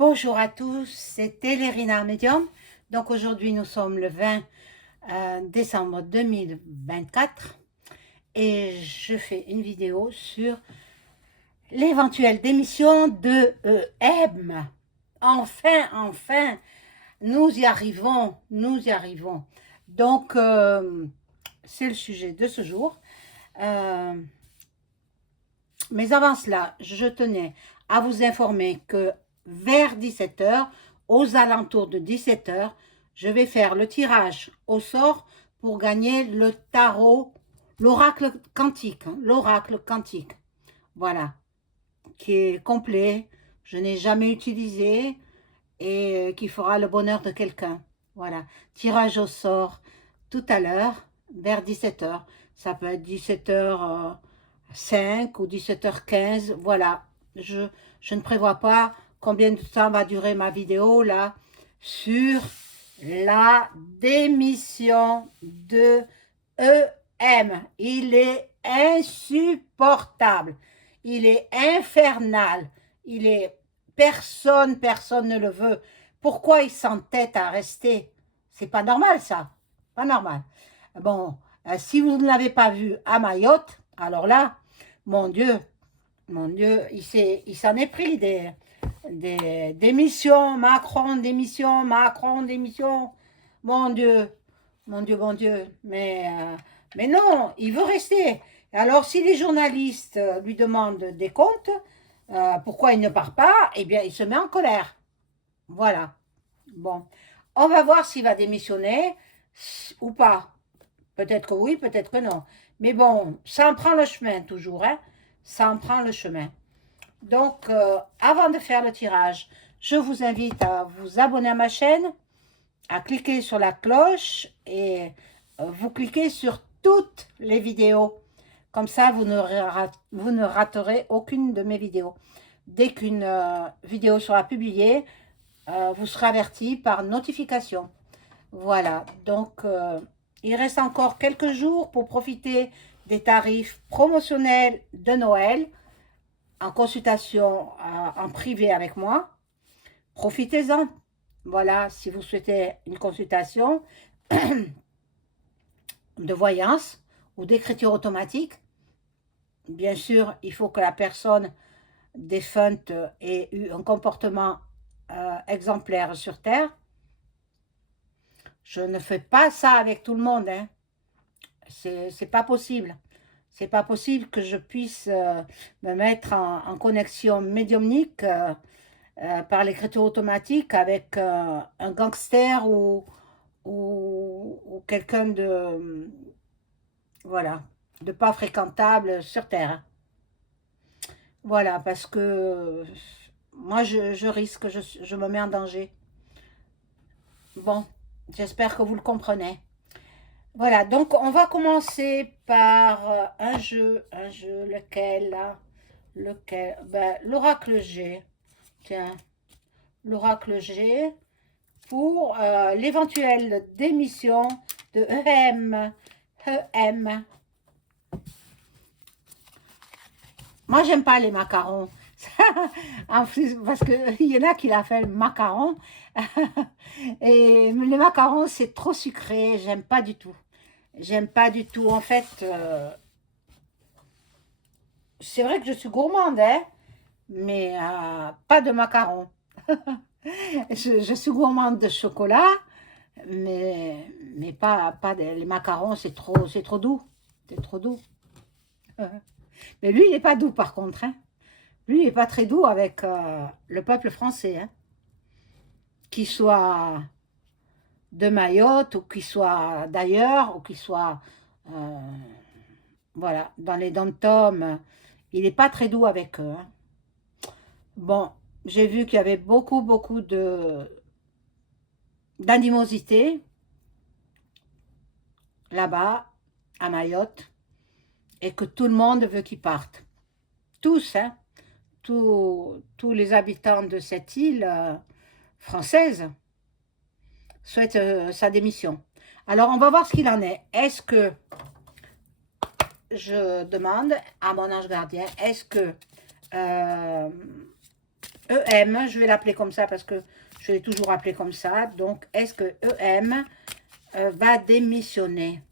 Bonjour à tous, c'est Télérina Medium. Donc aujourd'hui nous sommes le 20 décembre 2024 et je fais une vidéo sur l'éventuelle démission de EM. Enfin, nous y arrivons, nous y arrivons. Donc c'est le sujet de ce jour. Mais avant cela, je tenais à vous informer que vers 17 h, aux alentours de 17 h, je vais faire le tirage au sort pour gagner le tarot, l'oracle quantique, l'oracle quantique. Voilà, qui est complet, je n'ai jamais utilisé et qui fera le bonheur de quelqu'un. Voilà, tirage au sort tout à l'heure, vers 17 h. Ça peut être 17h05 ou 17h15, voilà. Je ne prévois pas combien de temps va durer ma vidéo là sur la démission de EM. Il est insupportable, il est infernal, il est personne ne le veut. Pourquoi il s'entête à rester? C'est pas normal ça, pas normal. Bon, si vous ne l'avez pas vu à Mayotte, alors là, mon Dieu, il s'en est pris des missions, Macron, démission, Macron, démission. Mon Dieu, mon Dieu. Mais non, il veut rester. Alors, si les journalistes lui demandent des comptes, pourquoi il ne part pas, eh bien, il se met en colère. Voilà. Bon, on va voir s'il va démissionner ou pas. Peut-être que oui, peut-être que non. Mais bon, ça en prend le chemin toujours, hein. Ça en prend le chemin. Donc, avant de faire le tirage, je vous invite à vous abonner à ma chaîne, à cliquer sur la cloche et vous cliquez sur toutes les vidéos. Comme ça, vous ne raterez aucune de mes vidéos. Dès qu'une vidéo sera publiée, vous serez averti par notification. Voilà, donc il reste encore quelques jours pour profiter des tarifs promotionnels de Noël en consultation en privé avec moi. Profitez-en. Voilà, si vous souhaitez une consultation de voyance ou d'écriture automatique, bien sûr, il faut que la personne défunte ait eu un comportement exemplaire sur Terre. Je ne fais pas ça avec tout le monde, hein. C'est pas possible. C'est pas possible que je puisse me mettre en connexion médiumnique par l'écriture automatique avec un gangster ou quelqu'un de, voilà, de pas fréquentable sur Terre. Voilà, parce que moi, je risque, je me mets en danger. Bon, j'espère que vous le comprenez. Voilà, donc on va commencer par un jeu, lequel là? Lequel? Ben, l'oracle G. Tiens, l'oracle G pour l'éventuelle démission de EM. EM. Moi, j'aime pas les macarons. En plus, parce qu'il y en a qui l'appellent macaron. Et les macarons, c'est trop sucré. J'aime pas du tout. J'aime pas du tout. En fait, c'est vrai que je suis gourmande, hein, mais pas de macarons. Je suis gourmande de chocolat, mais pas les macarons, c'est trop doux. C'est trop doux. Mais lui, il n'est pas doux par contre, hein. Lui, il n'est pas très doux avec le peuple français, hein. Qu'il soit de Mayotte, ou qu'il soit d'ailleurs, ou qu'il soit voilà, dans les dom-toms, il n'est pas très doux avec eux, hein. Bon, j'ai vu qu'il y avait beaucoup d'animosité là-bas, à Mayotte, et que tout le monde veut qu'il parte. Tous, hein. Tous les habitants de cette île française souhaitent sa démission. Alors, on va voir ce qu'il en est. Est-ce que, je demande à mon ange gardien, est-ce que EM, je vais l'appeler comme ça parce que je l'ai toujours appelé comme ça. Donc, est-ce que EM va démissionner?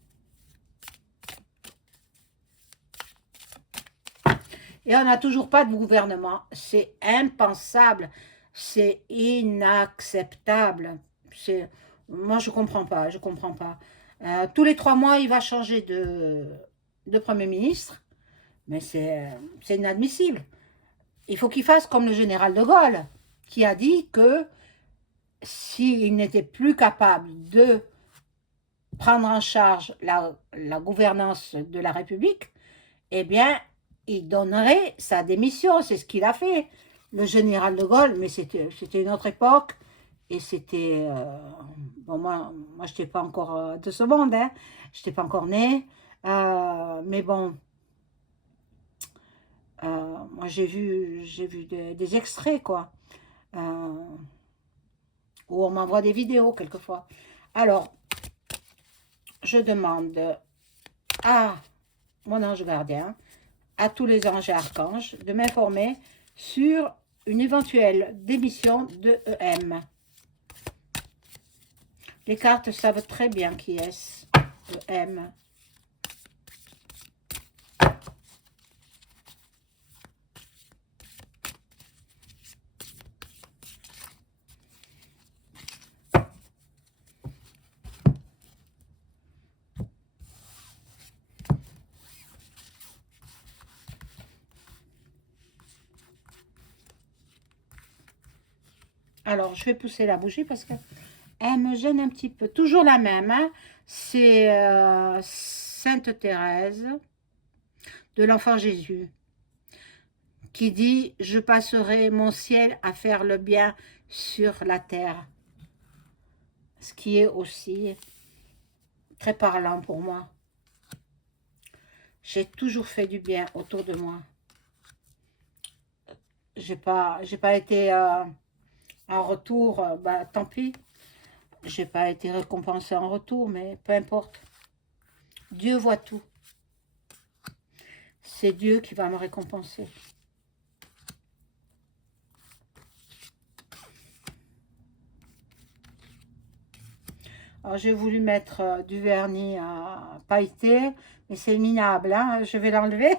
Et on n'a toujours pas de gouvernement. C'est impensable. C'est inacceptable. Moi, je comprends pas. Je comprends pas. Tous les 3 mois, il va changer de Premier ministre. Mais c'est inadmissible. Il faut qu'il fasse comme le général de Gaulle, qui a dit que s'il n'était plus capable de prendre en charge la gouvernance de la République, eh bien, il donnerait sa démission. C'est ce qu'il a fait, le général de Gaulle. Mais c'était une autre époque. Et c'était... bon, moi je n'étais pas encore de ce monde. Hein. Je n'étais pas encore née. Mais bon... moi, j'ai vu des extraits, quoi. Où on m'envoie des vidéos, quelquefois. Alors, je demande à mon ange gardien, à tous les anges et archanges, de m'informer sur une éventuelle démission de EM. Les cartes savent très bien qui est-ce, EM. Alors, je vais pousser la bougie parce qu'elle me gêne un petit peu. Toujours la même, hein. C'est Sainte Thérèse de l'Enfant Jésus qui dit « Je passerai mon ciel à faire le bien sur la terre ». Ce qui est aussi très parlant pour moi. J'ai toujours fait du bien autour de moi. J'ai pas été... en retour, bah, tant pis. J'ai pas été récompensée en retour, mais peu importe. Dieu voit tout. C'est Dieu qui va me récompenser. Alors, j'ai voulu mettre du vernis à pailleter, mais c'est minable, hein. Je vais l'enlever.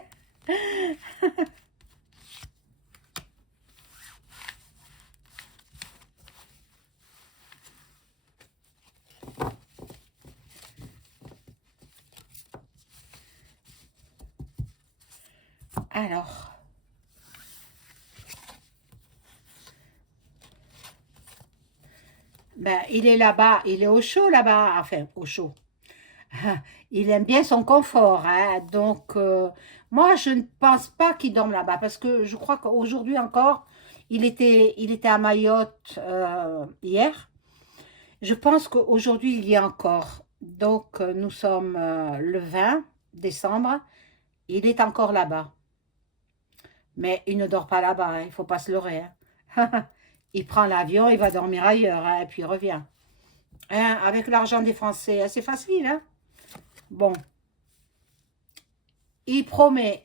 Alors, ben, il est là-bas, il est au chaud là-bas, enfin, au chaud. Il aime bien son confort, hein. Donc, moi, je ne pense pas qu'il dorme là-bas, parce que je crois qu'aujourd'hui encore, il était à Mayotte hier. Je pense qu'aujourd'hui, il y est encore. Donc, nous sommes le 20 décembre, il est encore là-bas. Mais il ne dort pas là-bas, hein, il ne faut pas se leurrer. Hein. Il prend l'avion, il va dormir ailleurs, hein, et puis il revient. Hein, avec l'argent des Français, c'est facile. Hein. Bon, il promet,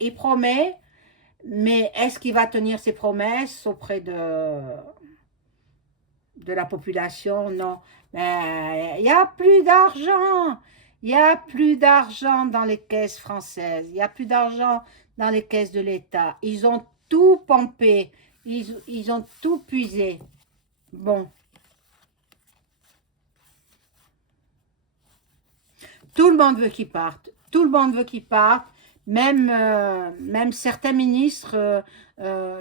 mais est-ce qu'il va tenir ses promesses auprès de la population? Non. Il n'y a plus d'argent. Il n'y a plus d'argent dans les caisses françaises. Il n'y a plus d'argent dans les caisses de l'État. Ils ont tout pompé. Ils ont tout puisé. Bon. Tout le monde veut qu'ils partent. Tout le monde veut qu'ils partent. Même certains ministres,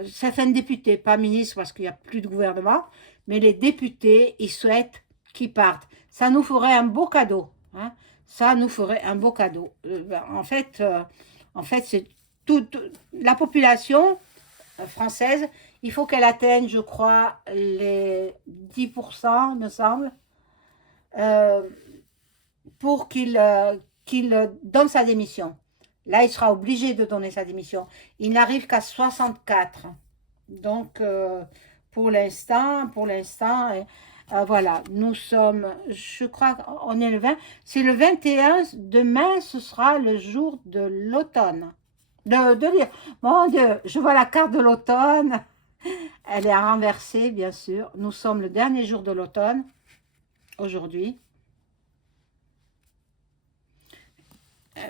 certains députés, pas ministres parce qu'il n'y a plus de gouvernement, mais les députés, ils souhaitent qu'ils partent. Ça nous ferait un beau cadeau. Hein. Ça nous ferait un beau cadeau. En fait, c'est la population française, il faut qu'elle atteigne, je crois, les 10%, me semble, pour qu'il donne sa démission. Là, il sera obligé de donner sa démission. Il n'arrive qu'à 64. Donc, pour l'instant, voilà, nous sommes, je crois qu'on est le 20, c'est le 21, demain, ce sera le jour de l'automne. De lire. Mon Dieu, je vois la carte de l'automne. elle est renversée, bien sûr. Nous sommes le dernier jour de l'automne, aujourd'hui.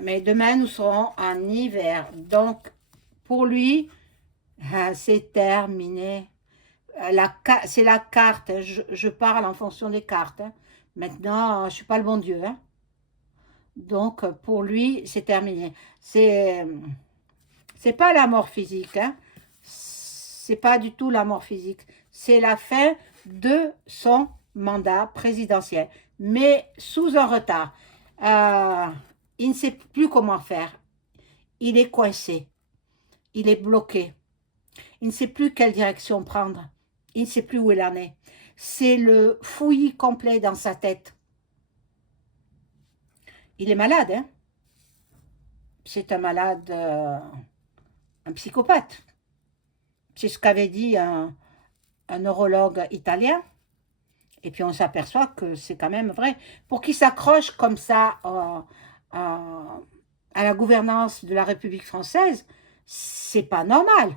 Mais demain, nous serons en hiver. Donc, pour lui, c'est terminé. C'est la carte. Je parle en fonction des cartes. Hein. Maintenant, je ne suis pas le bon Dieu. Hein. Donc, pour lui, c'est terminé. C'est pas la mort physique. Hein. C'est pas du tout la mort physique. C'est la fin de son mandat présidentiel. Mais sous un retard. Il ne sait plus comment faire. Il est coincé. Il est bloqué. Il ne sait plus quelle direction prendre. Il ne sait plus où il en est. C'est le fouillis complet dans sa tête. Il est malade, hein? C'est un malade, un psychopathe. C'est ce qu'avait dit un neurologue italien. Et puis on s'aperçoit que c'est quand même vrai. Pour qu'il s'accroche comme ça à la gouvernance de la République française, c'est pas normal.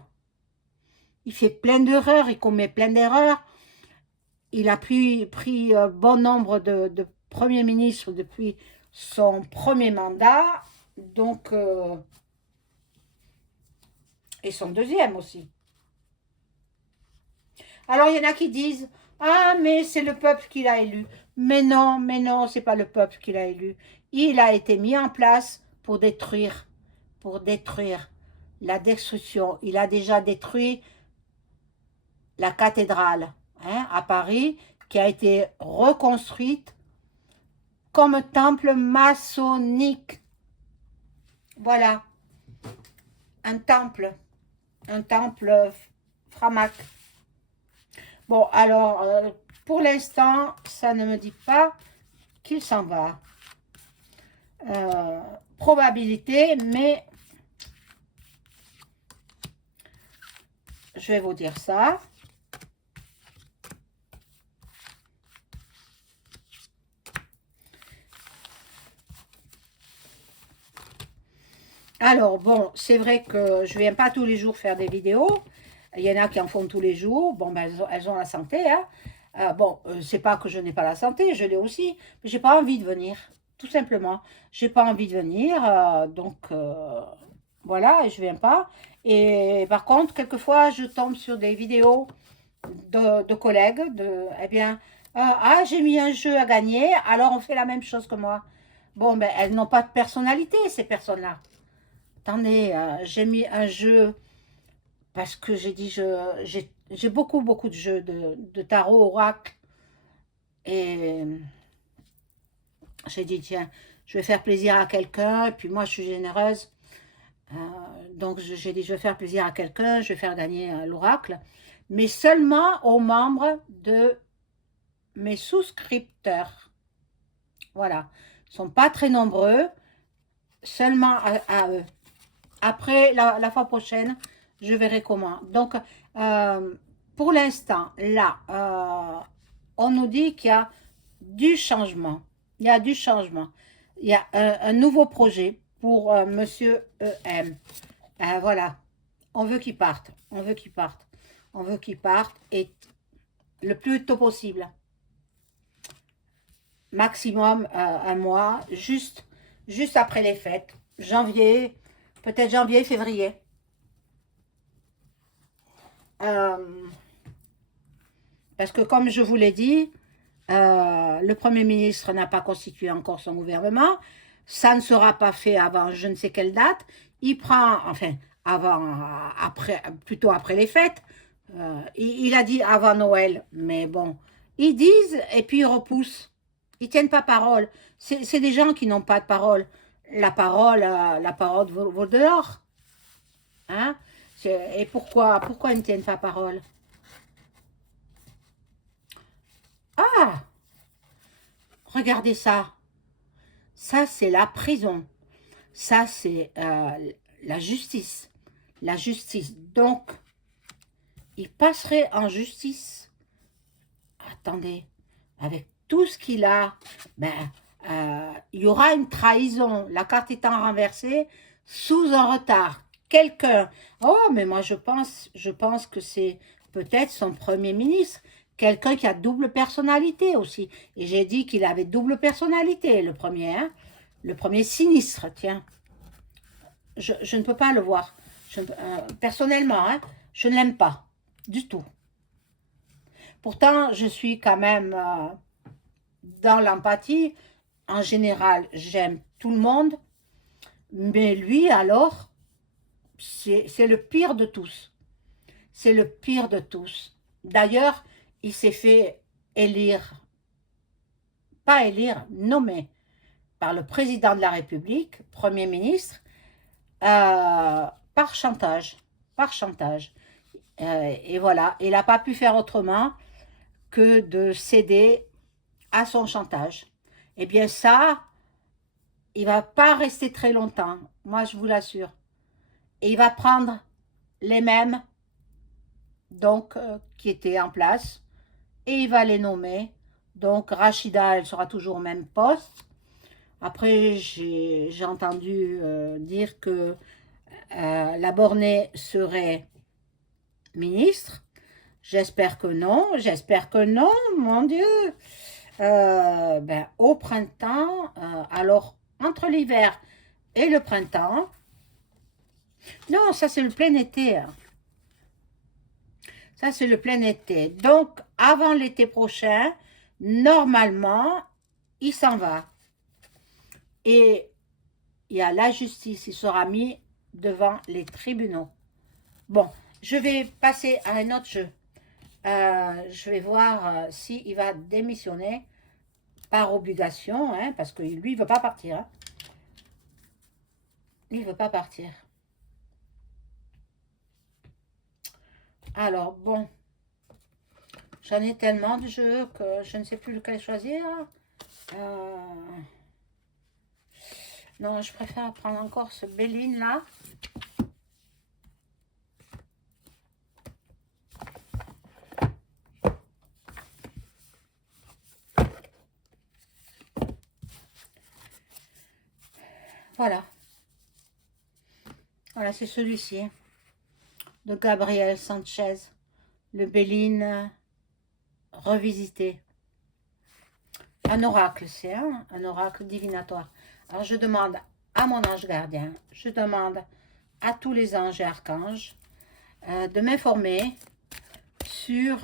Il fait plein d'erreurs, il commet plein d'erreurs. Il a pris bon nombre de premiers ministres depuis son premier mandat, donc et son deuxième aussi. Alors il y en a qui disent « Ah, mais c'est le peuple qui l'a élu. » Mais non, c'est pas le peuple qui l'a élu. Il a été mis en place pour détruire la destruction. Il a déjà détruit la cathédrale à Paris, qui a été reconstruite comme temple maçonnique. Voilà, un temple Framac. Bon, alors, pour l'instant, ça ne me dit pas qu'il s'en va. Probabilité, mais je vais vous dire ça. Alors, bon, c'est vrai que je ne viens pas tous les jours faire des vidéos. Il y en a qui en font tous les jours. Bon, ben, elles ont la santé. Hein. Bon, c'est pas que je n'ai pas la santé, je l'ai aussi. Mais j'ai pas envie de venir, tout simplement. J'ai pas envie de venir. Donc, voilà, et je viens pas. Et par contre, quelquefois, je tombe sur des vidéos de collègues. Eh bien, j'ai mis un jeu à gagner, alors on fait la même chose que moi. Bon, ben, elles n'ont pas de personnalité, ces personnes-là. Attendez, j'ai mis un jeu parce que j'ai dit, j'ai beaucoup de jeux de tarot, oracle. Et j'ai dit, tiens, je vais faire plaisir à quelqu'un. Et puis moi, je suis généreuse. Donc, j'ai dit, je vais faire plaisir à quelqu'un. Je vais faire gagner l'oracle. Mais seulement aux membres de mes souscripteurs. Voilà. Ils ne sont pas très nombreux. Seulement à eux. Après, la fois prochaine, je verrai comment. Donc, pour l'instant, là, on nous dit qu'il y a du changement. Il y a du changement. Il y a un nouveau projet pour Monsieur EM. Voilà. On veut qu'il parte. On veut qu'il parte. On veut qu'il parte et le plus tôt possible. Maximum un mois, juste après les fêtes. Janvier, peut-être janvier, février. Parce que comme je vous l'ai dit, le Premier ministre n'a pas constitué encore son gouvernement. Ça ne sera pas fait avant je ne sais quelle date. Il prend, enfin, plutôt après les fêtes. Il a dit avant Noël, mais bon. Ils disent et puis ils repoussent. Ils ne tiennent pas parole. C'est des gens qui n'ont pas de parole. La parole vaut de l'or. Hein? Et pourquoi ils ne tiennent pas parole? Ah! Regardez ça. Ça, c'est la prison. Ça, c'est la justice. La justice. Donc, il passerait en justice. Attendez. Avec tout ce qu'il a, ben, il y aura une trahison. La carte étant renversée, sous un retard. Quelqu'un. Oh, mais moi, je pense que c'est peut-être son premier ministre, quelqu'un qui a double personnalité aussi. Et j'ai dit qu'il avait double personnalité, le premier, hein? Le premier sinistre, tiens. Je ne peux pas le voir. Personnellement, hein, je ne l'aime pas du tout. Pourtant, je suis quand même dans l'empathie. En général, j'aime tout le monde. Mais lui, alors, c'est le pire de tous. C'est le pire de tous. D'ailleurs, il s'est fait élire, pas élire, nommer par le président de la République, Premier ministre, par chantage. Par chantage. Et voilà, il n'a pas pu faire autrement que de céder à son chantage. Eh bien ça, il ne va pas rester très longtemps, moi je vous l'assure. Et il va prendre les mêmes donc qui étaient en place et il va les nommer. Donc Rachida, elle sera toujours au même poste. Après, j'ai entendu dire que la Bornée serait ministre. J'espère que non, mon Dieu. Au printemps, alors entre l'hiver et le printemps, non, ça c'est le plein été. Hein. Ça c'est le plein été. Donc, avant l'été prochain, normalement, il s'en va. Et il y a la justice, il sera mis devant les tribunaux. Bon, je vais passer à un autre jeu. Je vais voir s'il va démissionner par obligation, hein, parce que lui, il ne veut pas partir. Hein. Il ne veut pas partir. Alors, bon, j'en ai tellement de jeux que je ne sais plus lequel choisir. Non, je préfère prendre encore ce Béline là. Voilà. Voilà, c'est celui-ci. De Gabriel Sanchez. Le Béline revisité. Un oracle, c'est un oracle divinatoire. Alors, je demande à mon ange gardien, je demande à tous les anges et archanges de m'informer sur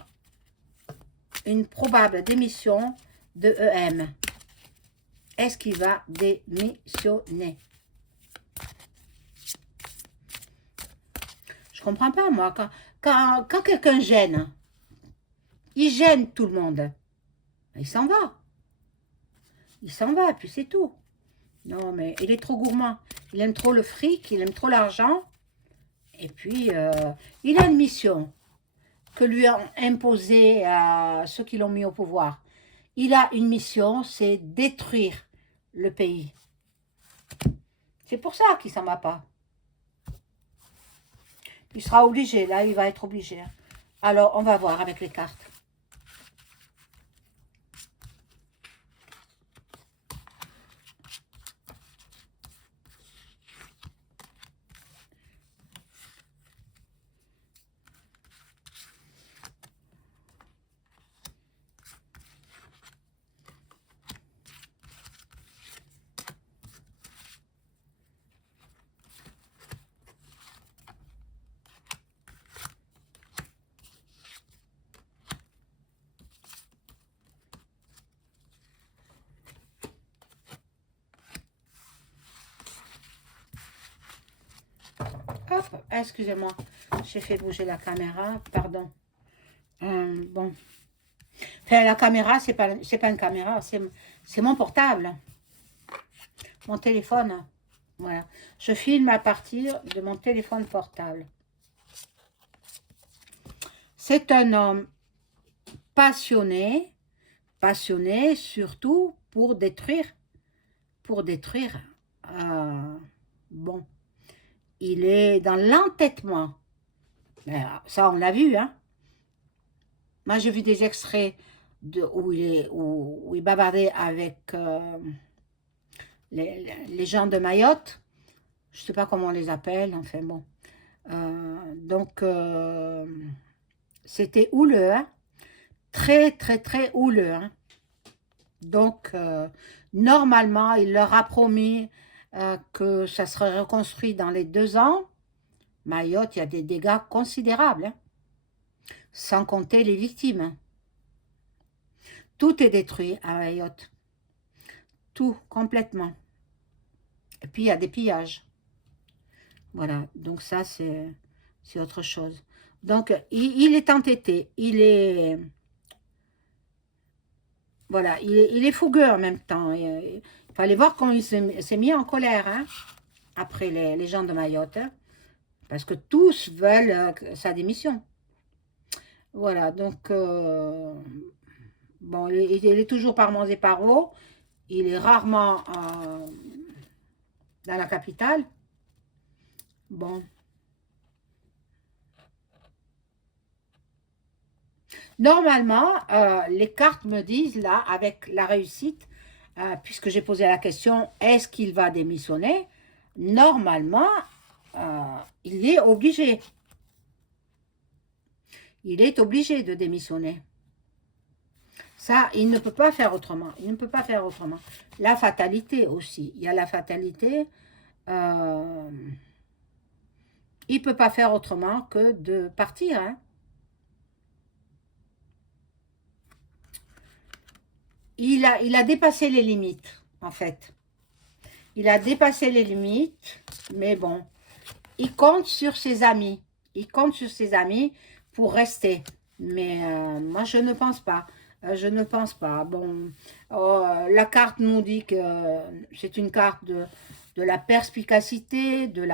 une probable démission de EM. Est-ce qu'il va démissionner? Je comprends pas, moi. Quand quelqu'un gêne, il gêne tout le monde. Il s'en va. Il s'en va, puis c'est tout. Non, mais il est trop gourmand. Il aime trop le fric, il aime trop l'argent. Et puis, il a une mission que lui ont imposée ceux qui l'ont mis au pouvoir. Il a une mission, c'est détruire le pays. C'est pour ça qu'il ne s'en va pas. Il sera obligé, là, il va être obligé. Alors, on va voir avec les cartes. Hop, excusez-moi, j'ai fait bouger la caméra, pardon. Bon. Enfin, la caméra, c'est pas une caméra, c'est mon portable. Mon téléphone. Voilà. Je filme à partir de mon téléphone portable. C'est un homme passionné surtout pour détruire. Bon, il est dans l'entêtement. Ça, on l'a vu, hein. Moi, j'ai vu des extraits où il bavardait avec les gens de Mayotte. Je ne sais pas comment on les appelle, enfin bon. Donc, C'était houleux, hein? Très, très, très houleux, hein? Donc, normalement, il leur a promis que ça serait reconstruit dans les 2 ans. Mayotte, il y a des dégâts considérables, hein, sans compter les victimes, hein. Tout est détruit à Mayotte. Tout, complètement. Et puis, il y a des pillages. Voilà, donc ça, c'est autre chose. Donc, il est entêté. Voilà, il est fougueux en même temps. Il fallait voir comment il s'est mis en colère, hein, après les gens de Mayotte, hein, parce que tous veulent sa démission. Voilà, donc, bon, il est toujours par Mons et par Vaux. Il est rarement dans la capitale. Bon. Normalement, les cartes me disent, là, avec la réussite, puisque j'ai posé la question, est-ce qu'il va démissionner? Normalement, il est obligé. Il est obligé de démissionner. Ça, il ne peut pas faire autrement. Il ne peut pas faire autrement. La fatalité aussi. Il y a la fatalité. Il ne peut pas faire autrement que de partir, hein. Il a dépassé les limites, en fait. Il a dépassé les limites, mais bon, il compte sur ses amis. Il compte sur ses amis pour rester. Mais moi, je ne pense pas. Je ne pense pas. Bon, la carte nous dit que c'est une carte de la perspicacité, du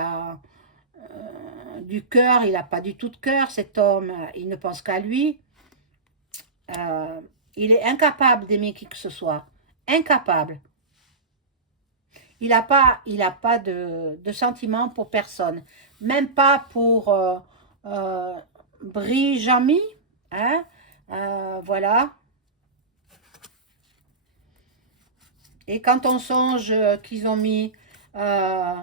cœur. Il n'a pas du tout de cœur, cet homme. Il ne pense qu'à lui. Euh, il est incapable d'aimer qui que ce soit. Incapable. Il a pas de sentiment pour personne. Même pas pour Brijami. Hein? Voilà. Et quand on songe qu'ils ont mis euh,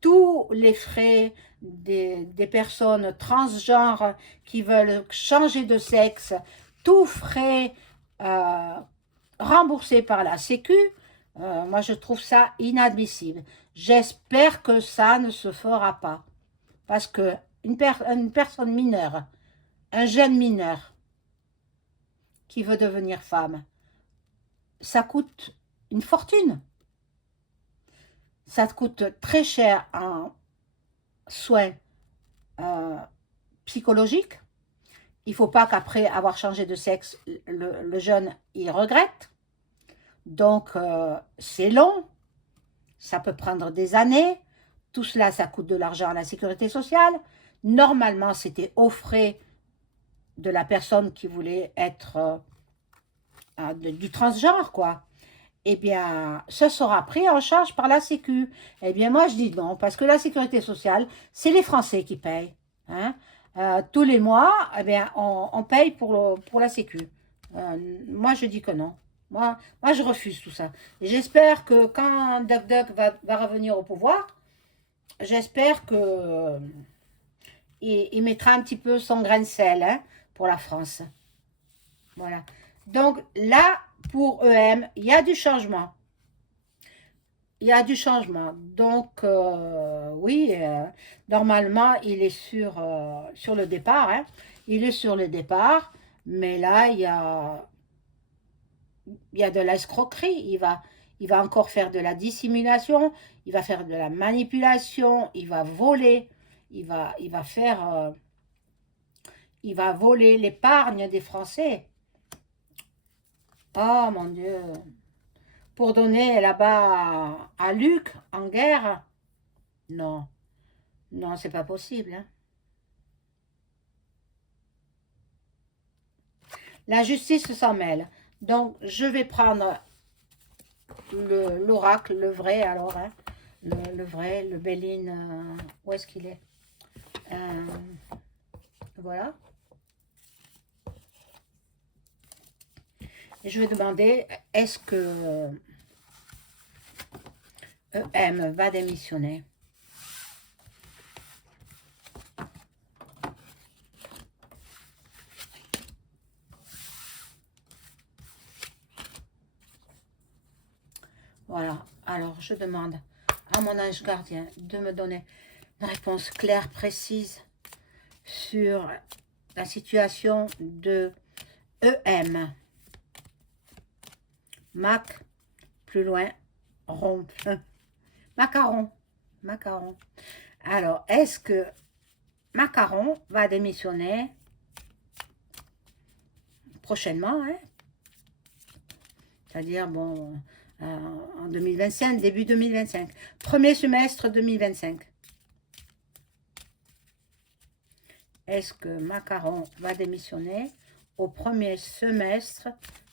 tous les frais des personnes transgenres qui veulent changer de sexe, tous frais remboursés par la Sécu, moi je trouve ça inadmissible. J'espère que ça ne se fera pas. Parce que une personne mineure, un jeune mineur qui veut devenir femme, ça coûte une fortune. Ça te coûte très cher en soins euh, psychologiques. Il ne faut pas qu'après avoir changé de sexe, le jeune il regrette. Donc, c'est long. Ça peut prendre des années. Tout cela, ça coûte de l'argent à la sécurité sociale. Normalement, c'était aux frais de la personne qui voulait être du transgenre, quoi. Eh bien, ce sera pris en charge par la Sécu. Eh bien, moi, je dis non, parce que la sécurité sociale, c'est les Français qui payent, hein. Tous les mois, eh bien, on paye pour la Sécu. Moi, je dis que non. Moi, je refuse tout ça. Et j'espère que quand Duck Duck va revenir au pouvoir, j'espère que il mettra un petit peu son grain de sel, hein, pour la France. Voilà. Donc là, pour EM, il y a du changement. Il y a du changement. Donc, oui, normalement, il est sur le départ, hein. Il est sur le départ, mais là, il y a de l'escroquerie. Il va encore faire de la dissimulation, il va faire de la manipulation, il va voler, il va faire, il va voler l'épargne des Français. Oh mon Dieu! Pour donner là-bas à Luc en guerre? Non, non, c'est pas possible, hein. La justice s'en mêle. Donc, je vais prendre l'oracle, le vrai, alors, hein. Le vrai, le Béline, où est-ce qu'il est? Euh, voilà. Et je vais demander, est-ce que EM va démissionner? Voilà. Alors, je demande à mon ange gardien de me donner une réponse claire, précise sur la situation de EM. Mac, plus loin, rond. Macaron. Macaron. Alors, est-ce que Macaron va démissionner prochainement, hein? C'est-à-dire, bon, en 2025, début 2025. Premier semestre 2025. Est-ce que Macaron va démissionner au premier semestre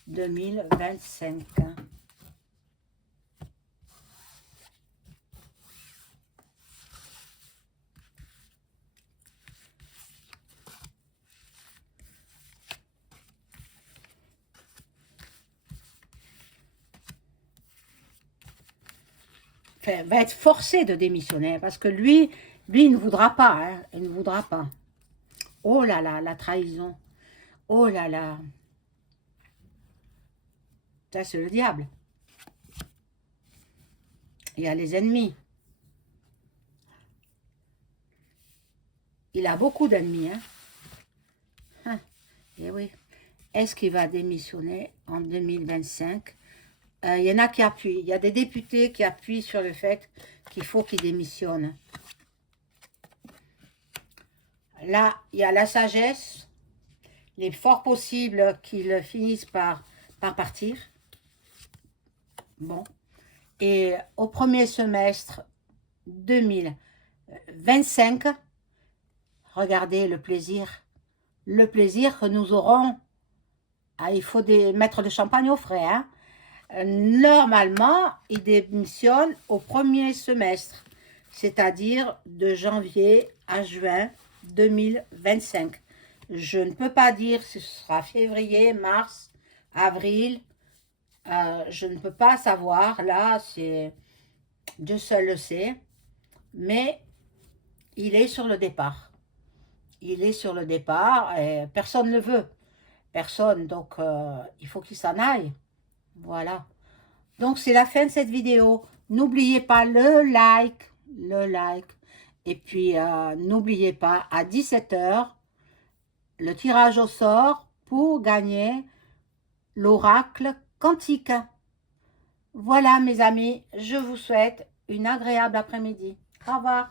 2025? Enfin, va être forcé de démissionner parce que lui il ne voudra pas, hein, il ne voudra pas. Oh là là, la trahison. Oh là là. Ça, c'est le diable. Il y a les ennemis. Il a beaucoup d'ennemis, hein. Et oui. Est-ce qu'il va démissionner en 2025? Il y en a qui appuient. Il y a des députés qui appuient sur le fait qu'il faut qu'il démissionne. Là, il y a la sagesse. Il est fort possible qu'il finisse par partir. Bon. Et au premier semestre 2025, regardez le plaisir. Le plaisir que nous aurons. Ah, il faut mettre le champagne au frais, hein. Normalement, il démissionne au premier semestre, c'est-à-dire de janvier à juin 2025. Je ne peux pas dire si ce sera février, mars, avril. Je ne peux pas savoir. Là, c'est Dieu seul le sait. Mais il est sur le départ. Il est sur le départ et personne ne le veut. Personne. Donc, il faut qu'il s'en aille. Voilà. Donc, c'est la fin de cette vidéo. N'oubliez pas le like. Et puis, n'oubliez pas, à 17 h, le tirage au sort pour gagner l'oracle quantique. Voilà, mes amis. Je vous souhaite une agréable après-midi. Au revoir.